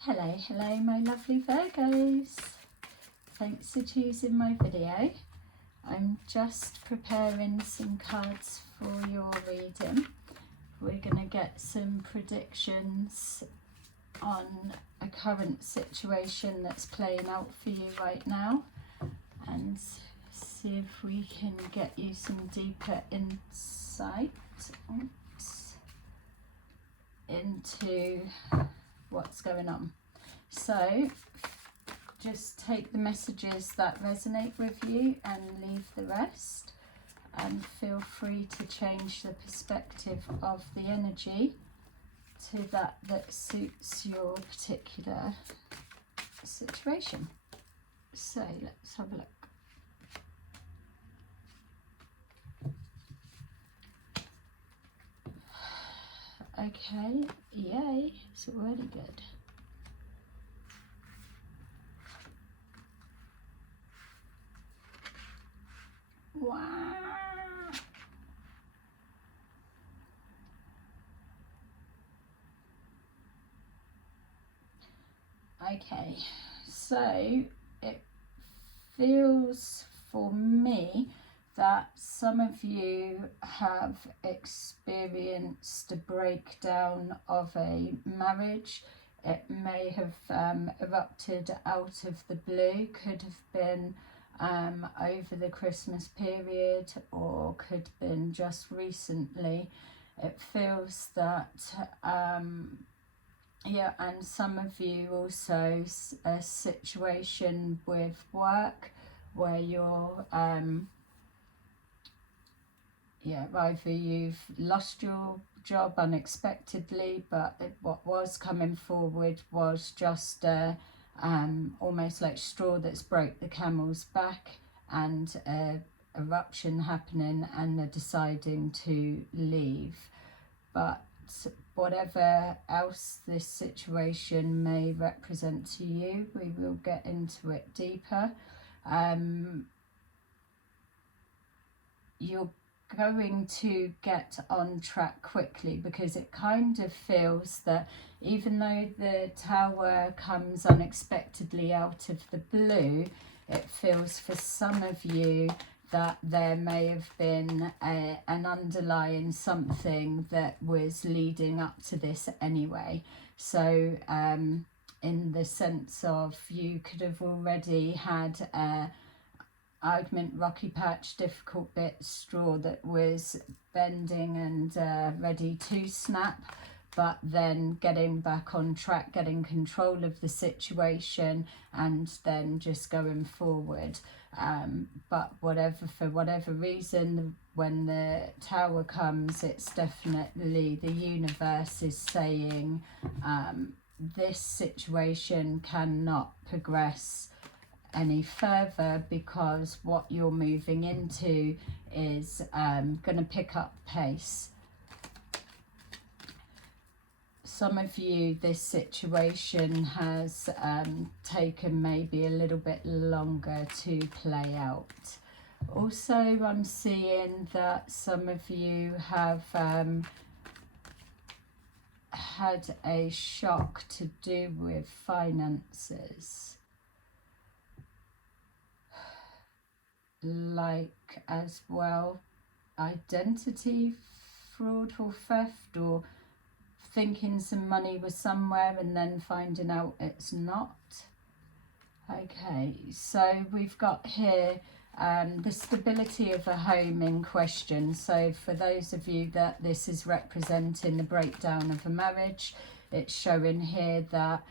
Hello my lovely Virgos. Thanks for choosing my video. I'm just preparing some cards for your reading. We're going to get some predictions on a current situation that's playing out for you right now and see if we can get you some deeper insight into what's going on. So just take the messages that resonate with you and leave the rest, and feel free to change the perspective of the energy to that suits your particular situation. So let's have a look. Okay, yay, it's already good. Wow. Okay, so it feels for me that some of you have experienced a breakdown of a marriage. It may have erupted out of the blue, could have been over the Christmas period, or could have been just recently. It feels that yeah, and some of you also a situation with work where you're either you've lost your job unexpectedly, but what was coming forward was just almost like straw that's broke the camel's back, and eruption happening, and they're deciding to leave. But whatever else this situation may represent to you, we will get into it deeper. You're going to get on track quickly, because it kind of feels that even though the Tower comes unexpectedly out of the blue, it feels for some of you that there may have been an underlying something that was leading up to this anyway. So in the sense of, you could have already had argument, rocky patch, difficult bit, straw that was bending and ready to snap, but then getting back on track, getting control of the situation, and then just going forward. But for whatever reason, when the Tower comes, it's definitely the universe is saying this situation cannot progress any further, because what you're moving into is going to pick up pace. Some of you, this situation has taken maybe a little bit longer to play out. Also, I'm seeing that some of you have had a shock to do with finances, like as well identity fraud or theft, or thinking some money was somewhere and then finding out it's not. Okay, so we've got here the stability of a home in question. So for those of you that this is representing the breakdown of a marriage, it's showing here that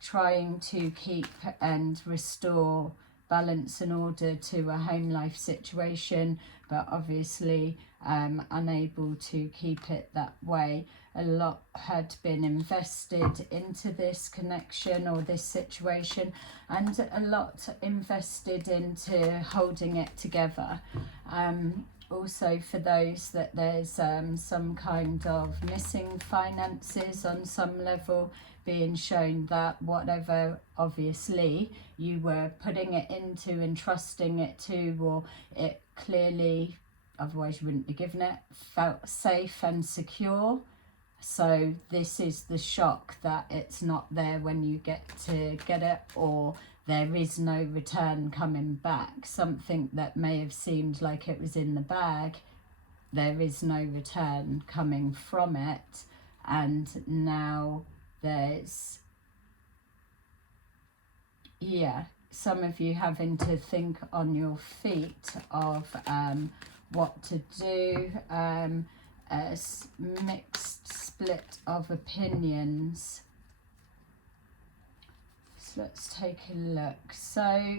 trying to keep and restore balance and order to a home life situation, but obviously unable to keep it that way. A lot had been invested into this connection or this situation, and a lot invested into holding it together. Also, for those that there's some kind of missing finances on some level, being shown that whatever obviously you were putting it into and trusting it to, or it clearly, otherwise you wouldn't be given it, felt safe and secure, So this is the shock that it's not there when you get to get it, or there is no return coming back. Something that may have seemed like it was in the bag, there is no return coming from it. And now there's, yeah, some of you having to think on your feet of what to do. A mixed split of opinions. So let's take a look. So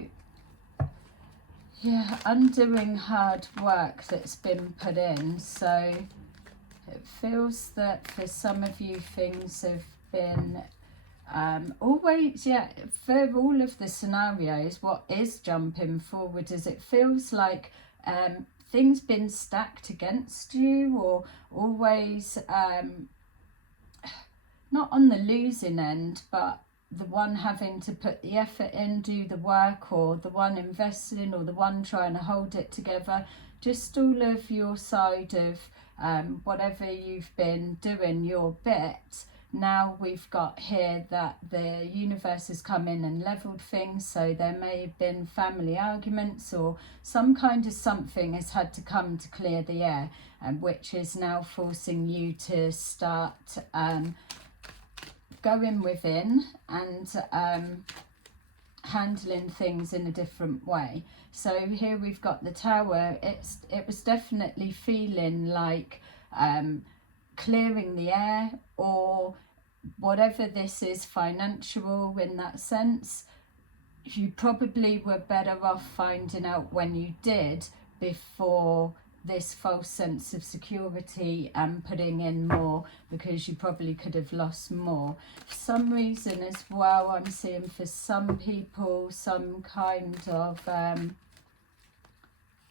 yeah, undoing hard work that's been put in. So it feels that for some of you things have been always, yeah, for all of the scenarios, what is jumping forward is it feels like things been stacked against you, or always not on the losing end, but the one having to put the effort in, do the work, or the one investing, or the one trying to hold it together. Just all of your side of whatever you've been doing, your bit. Now we've got here that the universe has come in and leveled things, so there may have been family arguments, or some kind of something has had to come to clear the air, which is now forcing you to start going within and handling things in a different way. So here we've got the Tower. It was definitely feeling like clearing the air, or whatever this is, financial in that sense. You probably were better off finding out when you did, before this false sense of security and putting in more, because you probably could have lost more. For some reason as well, I'm seeing for some people some kind of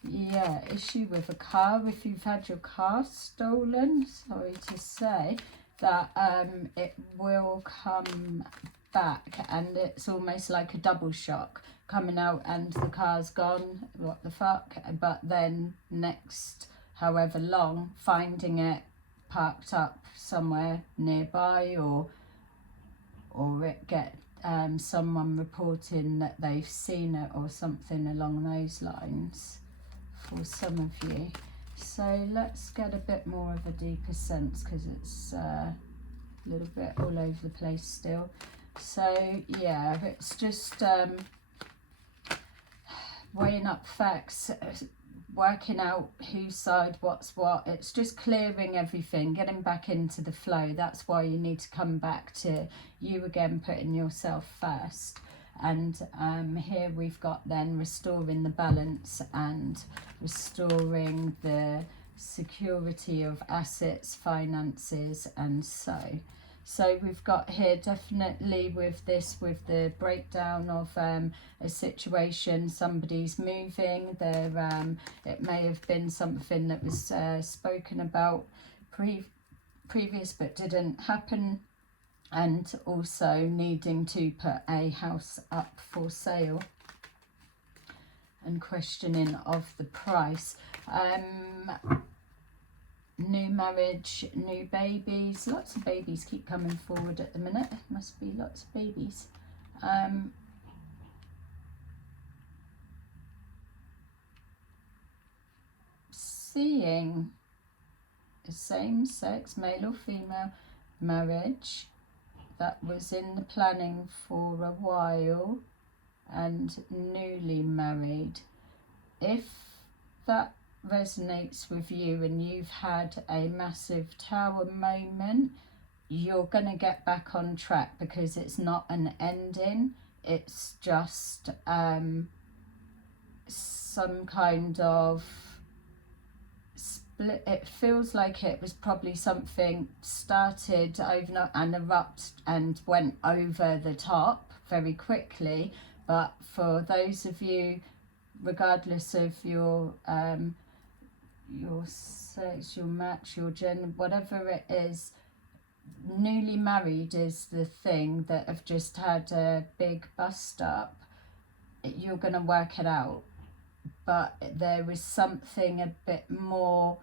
yeah, issue with a car. If you've had your car stolen, sorry to say, that it will come back, and it's almost like a double shock, coming out and the car's gone, what the fuck, but then next however long finding it parked up somewhere nearby, or it get someone reporting that they've seen it, or something along those lines for some of you. So let's get a bit more of a deeper sense, because it's a little bit all over the place still. So yeah, it's just weighing up facts, working out whose side what's what. It's just clearing everything, getting back into the flow. That's why you need to come back to you again, putting yourself first. And here we've got then restoring the balance and restoring the security of assets, finances, and so we've got here definitely with this, with the breakdown of a situation, somebody's moving there. It may have been something that was spoken about previous but didn't happen, and also needing to put a house up for sale and questioning of the price. New marriage, new babies, lots of babies keep coming forward at the minute. Must be lots of babies. Seeing a same-sex, male or female marriage that was in the planning for a while, and newly married. If that resonates with you and you've had a massive Tower moment, you're going to get back on track, because it's not an ending, it's just some kind of split. It feels like it was probably something started over and erupted and went over the top very quickly. But for those of you, regardless of your sex, your match, your gender, whatever it is, newly married is the thing that have just had a big bust up. You're going to work it out, but there is something a bit more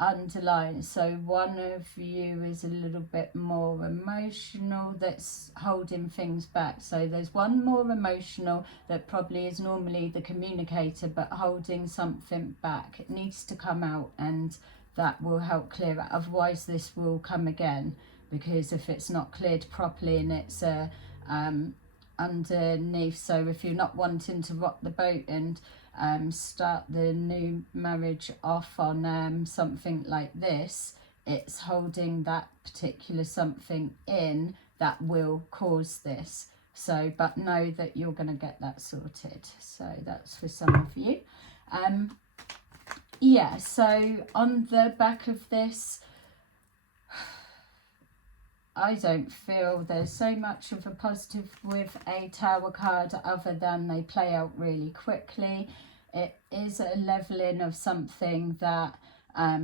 underlying. So one of you is a little bit more emotional, that's holding things back. So there's one more emotional that probably is normally the communicator, but holding something back. It needs to come out, and that will help clear it. Otherwise this will come again, because if it's not cleared properly and it's underneath. So if you're not wanting to rock the boat and start the new marriage off on something like this, it's holding that particular something in that will cause this. So, but know that you're going to get that sorted. So that's for some of you. Yeah, so on the back of this, I don't feel there's so much of a positive with a Tower card, other than they play out really quickly. It is a leveling of something that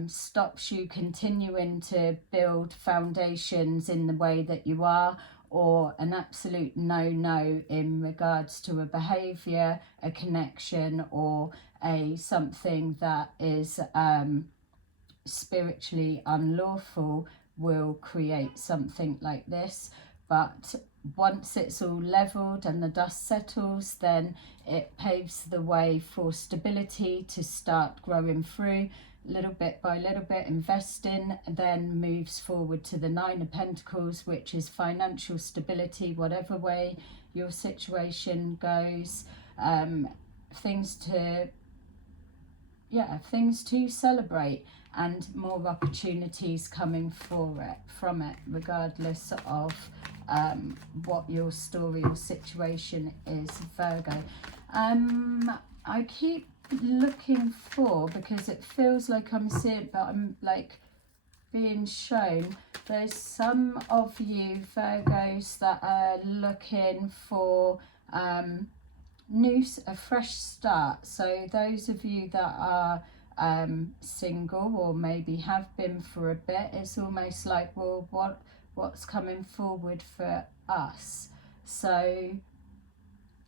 stops you continuing to build foundations in the way that you are, or an absolute no in regards to a behaviour, a connection, or a something that is spiritually unlawful will create something like this. But once it's all leveled and the dust settles, then it paves the way for stability to start growing through, little bit by little bit, investing, then moves forward to the Nine of Pentacles, which is financial stability, whatever way your situation goes. Things to celebrate, and more opportunities coming from it, regardless of what your story or situation is, Virgo. I keep looking for, because it feels like I'm seeing, but I'm like being shown, there's some of you Virgos that are looking for a fresh start. So those of you that are single, or maybe have been for a bit, it's almost like, well, what's coming forward for us? So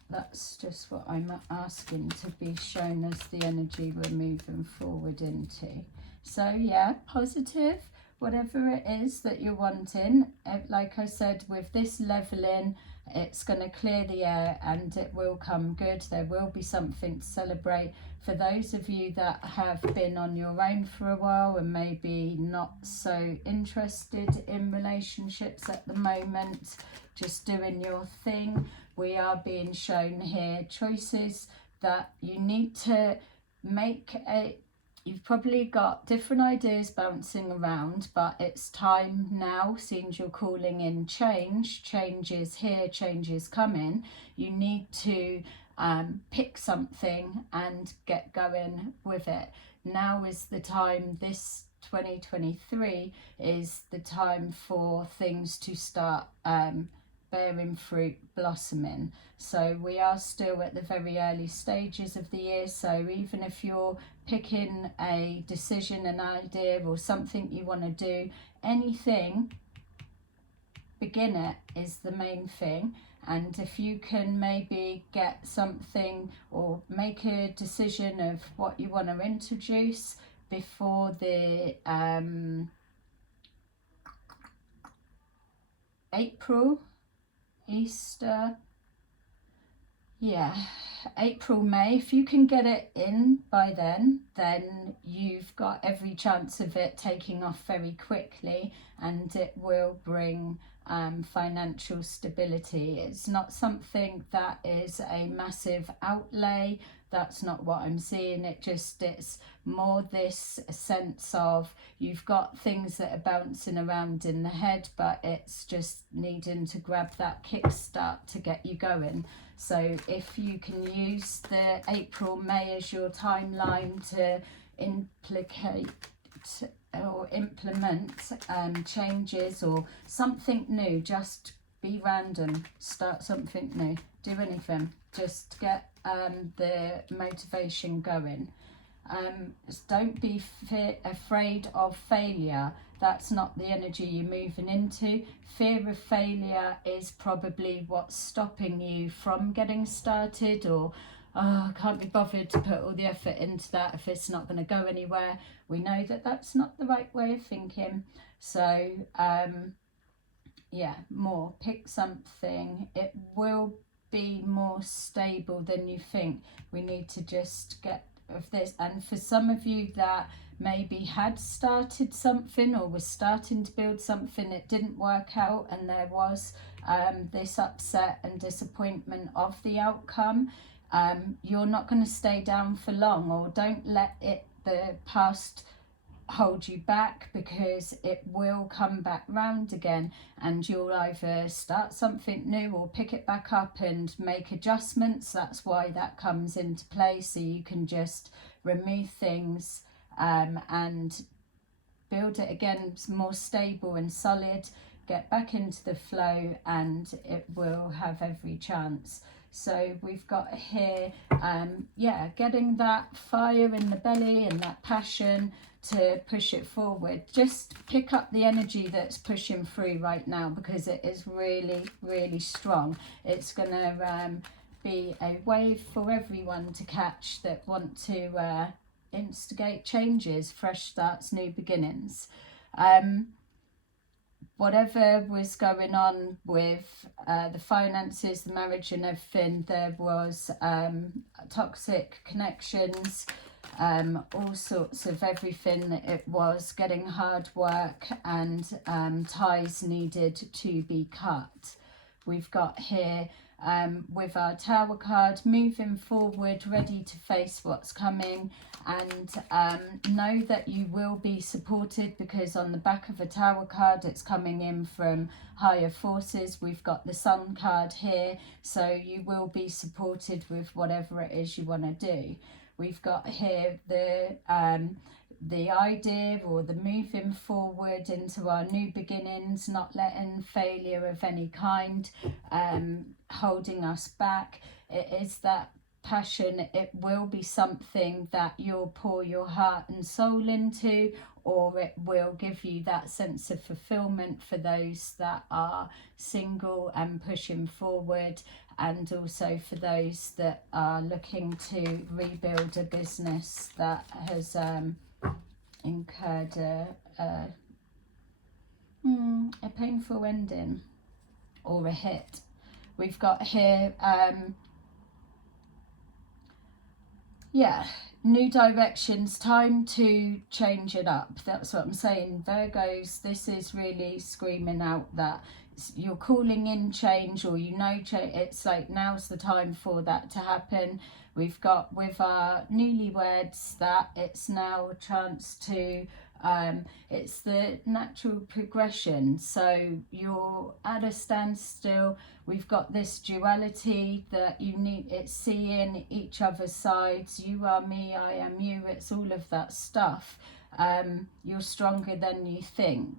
that's just what I'm asking to be shown as the energy we're moving forward into. So yeah, positive, whatever it is that you're wanting. Like I said, with this leveling, it's going to clear the air and it will come good. There will be something to celebrate. For those of you that have been on your own for a while and maybe not so interested in relationships at the moment, just doing your thing, we are being shown here choices that you need to make. You've probably got different ideas bouncing around, but it's time now, since you're calling in change. Change is here, change is coming. You need to pick something and get going with it. Now is the time. This 2023 is the time for things to start bearing fruit, blossoming. So we are still at the very early stages of the year, so even if you're picking a decision, an idea, or something you want to do, anything, begin it is the main thing. And if you can maybe get something or make a decision of what you want to introduce before the April, Easter, yeah, April, May, if you can get it in by then you've got every chance of it taking off very quickly, and it will bring financial stability. It's not something that is a massive outlay. That's not what I'm seeing. It's more this sense of you've got things that are bouncing around in the head, but it's just needing to grab that kickstart to get you going. So if you can use the April, May as your timeline to implement changes or something new, just be random, start something new, do anything, just get the motivation going. Don't be afraid of failure. That's not the energy you're moving into. Fear of failure is probably what's stopping you from getting started, or oh, I can't be bothered to put all the effort into that if it's not going to go anywhere. We know that that's not the right way of thinking. So yeah, more, pick something. It will be more stable than you think. We need to just get of this. And for some of you that maybe had started something or was starting to build something, it didn't work out, and there was this upset and disappointment of the outcome, you're not going to stay down for long, or don't let the past hold you back, because it will come back round again, and you'll either start something new or pick it back up and make adjustments. That's why that comes into play, so you can just remove things and build it again more stable and solid, get back into the flow, and it will have every chance. So we've got here, yeah, getting that fire in the belly and that passion to push it forward. Just pick up the energy that's pushing through right now, because it is really, really strong. It's going to be a wave for everyone to catch that want to instigate changes, fresh starts, new beginnings. Whatever was going on with the finances, the marriage and everything, there was toxic connections, all sorts of everything. It was getting hard work, and ties needed to be cut. We've got here with our Tower card, moving forward, ready to face what's coming, and know that you will be supported, because on the back of a Tower card it's coming in from higher forces. We've got the Sun card here, so you will be supported with whatever it is you want to do. We've got here the idea, or the moving forward into our new beginnings, not letting failure of any kind holding us back. It is that passion. It will be something that you'll pour your heart and soul into, or it will give you that sense of fulfillment for those that are single and pushing forward, and also for those that are looking to rebuild a business that has incurred a painful ending or a hit. We've got here yeah, new directions, time to change it up. That's what I'm saying, Virgos. This is really screaming out that you're calling in change, or you know change. It's like now's the time for that to happen. We've got with our newlyweds that it's now a chance to it's the natural progression. So you're at a standstill. We've got this duality that you need. It's seeing each other's sides. You are me, I am you. It's all of that stuff. You're stronger than you think.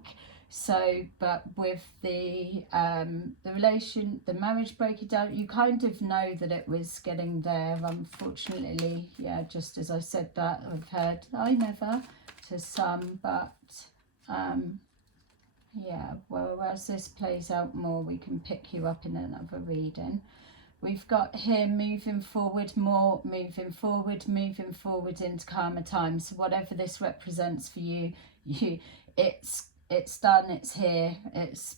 So, but with the marriage breaking down, you kind of know that it was getting there. Unfortunately, yeah, just as I said that, I've heard I never to some, but yeah, well, as this plays out more, we can pick you up in another reading. We've got here moving forward, more moving forward into calmer times. So whatever this represents for you, it's done, it's here, it's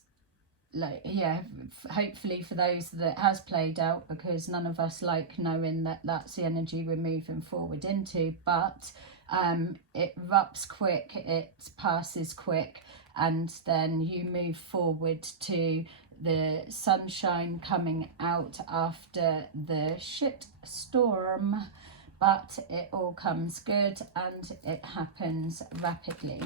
like, yeah, hopefully for those that it has played out, because none of us like knowing that that's the energy we're moving forward into, but it erupts quick, it passes quick, and then you move forward to the sunshine coming out after the shit storm. But it all comes good, and it happens rapidly.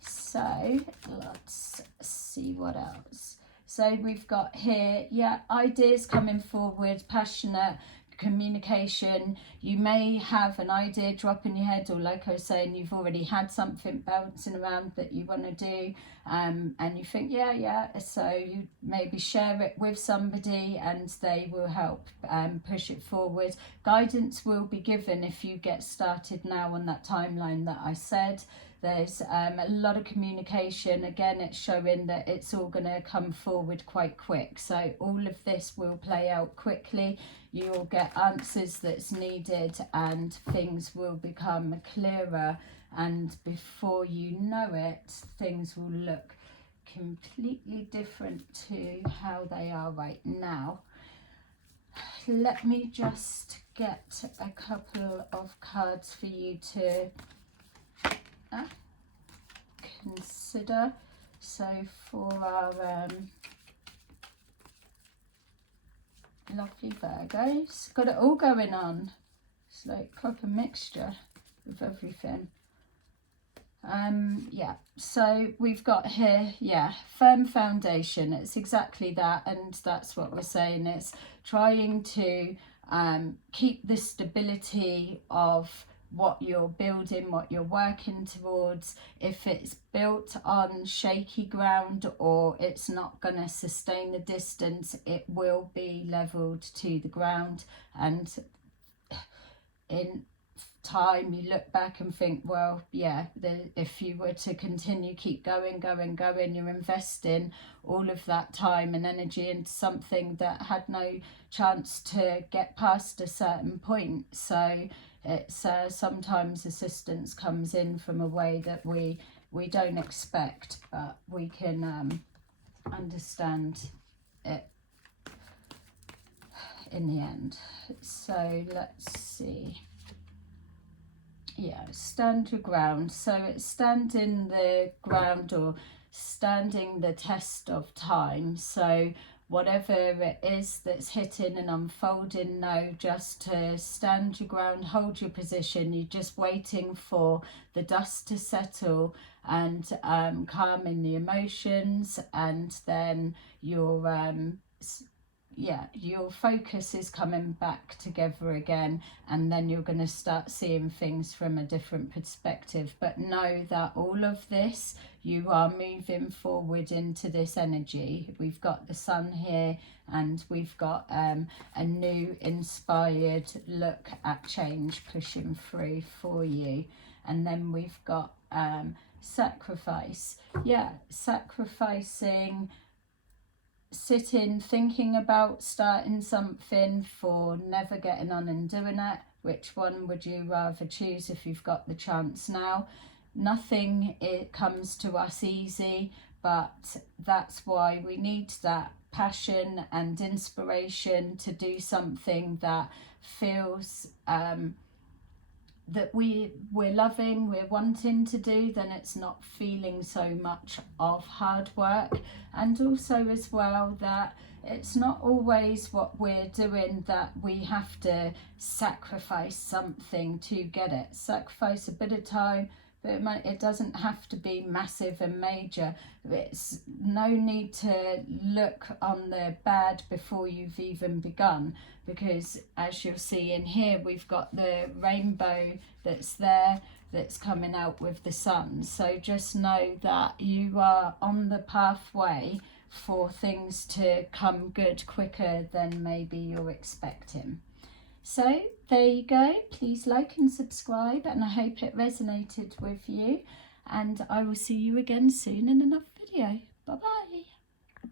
So let's see what else. So we've got here, yeah, ideas coming forward, passionate communication. You may have an idea drop in your head, or like I was saying, you've already had something bouncing around that you want to do, and you think, yeah, so you maybe share it with somebody and they will help push it forward. Guidance will be given if you get started now on that timeline that I said. There's a lot of communication. Again, it's showing that it's all going to come forward quite quick. So all of this will play out quickly. You'll get answers that's needed and things will become clearer. And before you know it, things will look completely different to how they are right now. Let me just get a couple of cards for you to consider. So for our lovely Virgos, got it all going on. It's like proper mixture of everything. Yeah, so we've got here, yeah, firm foundation. It's exactly that, and that's what we're saying. It's trying to keep the stability of what you're building, what you're working towards. If it's built on shaky ground or it's not going to sustain the distance, it will be leveled to the ground. And in time you look back and think, well, yeah, if you were to continue, keep going, you're investing all of that time and energy into something that had no chance to get past a certain point. So it's sometimes assistance comes in from a way that we don't expect, but we can understand it in the end. So let's see. Yeah, stand your ground. So it's standing the ground or standing the test of time. So whatever it is that's hitting and unfolding, know just to stand your ground, hold your position. You're just waiting for the dust to settle and calming the emotions, and then your focus is coming back together again, and then you're going to start seeing things from a different perspective. But know that all of this, you are moving forward into this energy. We've got the sun here, and we've got a new inspired look at change pushing through for you. And then we've got sacrifice. Yeah, sacrificing, sitting, thinking about starting something, for never getting on and doing it. Which one would you rather choose if you've got the chance now? Nothing comes to us easy, but that's why we need that passion and inspiration to do something that feels that we're loving, we're wanting to do. Then it's not feeling so much of hard work. And also as well, that it's not always what we're doing that we have to sacrifice something to get it. Sacrifice a bit of time, but it doesn't have to be massive and major. It's no need to look on the bad before you've even begun, because as you'll see in here, we've got the rainbow that's there, that's coming out with the sun. So just know that you are on the pathway for things to come good quicker than maybe you're expecting. So there you go. Please like and subscribe, and I hope it resonated with you, and I will see you again soon in another video. Bye bye.